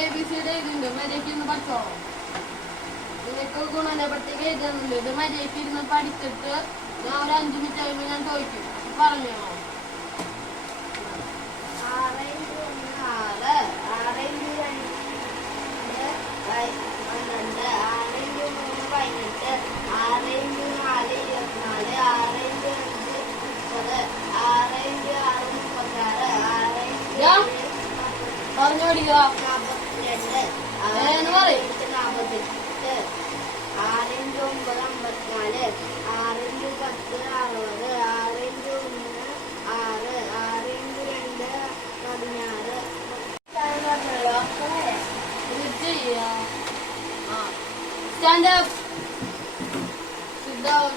ABCD എഴുതുന്നുണ്ട് മര്യാദയ്ക്ക് ഇരുന്ന് പഠിച്ചോളാം. നിങ്ങൾക്ക് ഗുണനെ പറ്റിയൊക്കെ എഴുതുന്നുണ്ട്. ഇത് മര്യാദയ്ക്ക് ഇരുന്ന് പഠിച്ചിട്ട് ഞാൻ ഒരു 5 മിനിറ്റ് കഴിയുമ്പോൾ ഞാൻ ചോദിക്കും. പറഞ്ഞോ 6 × 4 6 × 2 12 6 × 3 18 6 × 4 24 6 × 5 30 6 × 6 36 6 × പറഞ്ഞു പഠിക്കുക. 42 എന്ന് പറയും. 48 6 × 9 54 6 × 10 60 6 × 1 6 6 × 2 16 ഇത് ചെയ്യാ. Stand up. Sit down.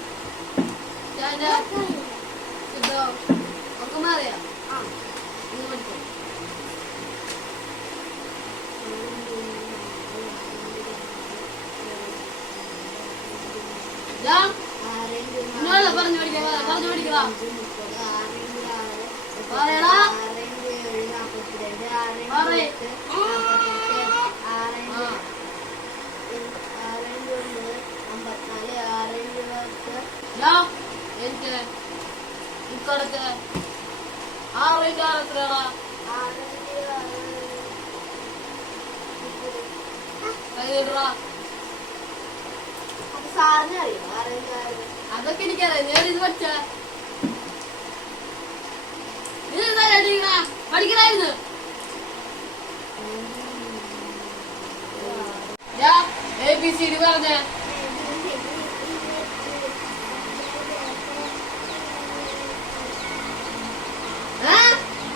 Stand up. Sit down. ഒക്കെ മാറിയാ ഇന്ന് പഠിക്കും. പറഞ്ഞു പഠിക്കുക. പറഞ്ഞു പഠിക്കുക. പറയടാ. പറയ്. എനിക്ക് ഇക്കടക്ക് 6 × 6 എത്രയാടാ? കൈയിടറാ. അതൊക്കെ എനിക്കറിയാം. ഞാൻ ഇത് പഠിച്ച പഠിക്കണായിരുന്നു. ABCD പറഞ്ഞേ.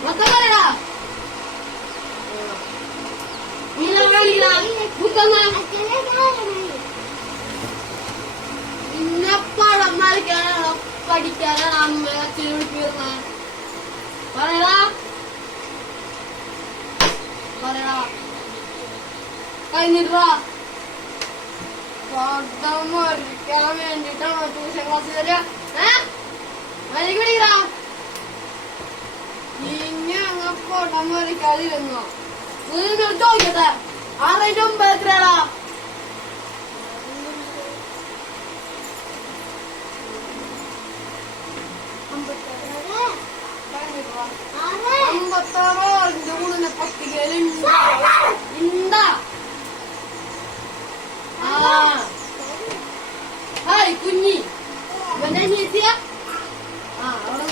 മൊത്തം പറയടാ. പിന്നെ പടം വരയ്ക്കാനാണോ പഠിക്കാനാണ് അമ്മ അച്ഛനെ വിളിക്കുന്നത്? പറയടാ. പറയടാ. കഴിഞ്ഞിട്ടാ പടം വരയ്ക്കാൻ വേണ്ടിട്ടാണോ ട്യൂഷൻ ക്ലാസ് തരിക? മര്യാദയ്ക്ക് പഠിക്കടാ. ഇനി അങ്ങ് പടം വരയ്ക്കാതിരുന്നോ? ചോദിക്കട്ടെ 6 × 9 എത്രയാടാ? 56 പട്ടികയിൽ എന്താ? ഹായ് കുഞ്ഞി ഇവന്റെ ചേച്ചിയ. അവിടെ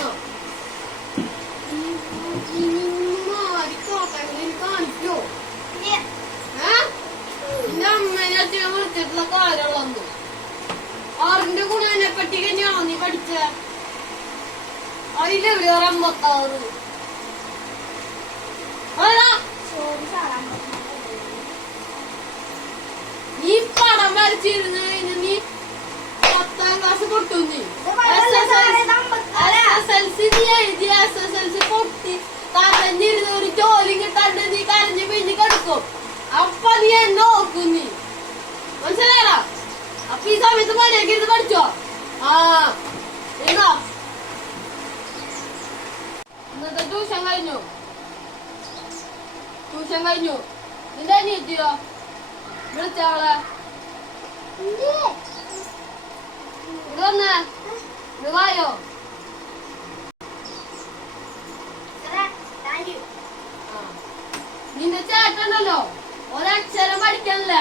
കാണിക്കോ? എന്റെ അമ്മേനെ അച്ഛനെ വിളിച്ചിട്ടുള്ള കാര്യമുള്ളൂ. 6ന്റെ ഗുണനെ പറ്റി തന്നെയാണോ നീ പഠിച്ച? അതിലെവിടെ 56? നീ പടം വരച്ചിരുന്നു നീ 10ാം ക്ലാസ് പൊട്ടു. നീ SSLC നീ എഴുതി SSLC പൊട്ടി കരഞ്ഞിരുന്ന ഒരു ജോലി കിട്ടാണ്ട് നീ കരഞ്ഞ് പിഞ്ഞ് കിടക്കും. അപ്പൊ നീ എന്നെ നോക്കും. നീ മനസ്സിലായടാ? അപ്പൊ ഈ സമയത്ത് മര്യാദയ്ക്ക് ഇരുന്ന് പഠിച്ചോ. ഏതാ ഇന്നത്തെ ട്യൂഷൻ കഴിഞ്ഞു. ട്യൂഷൻ കഴിഞ്ഞു. നിന്റെ അനിയത്തിയോ വിളിച്ചവളെ? ഇത് വന്നേ. ഇത് വായോ. നിന്റെ ചേട്ടനുണ്ടല്ലോ ഒരക്ഷരം പഠിക്കാനില്ല.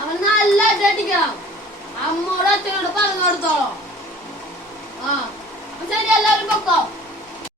അവൻ നല്ല അടിക്കണം. അമ്മോട് അച്ഛനോട് പറഞ്ഞു കൊടുത്തോളോ. ശരി എല്ലാവരും പൊക്കോ.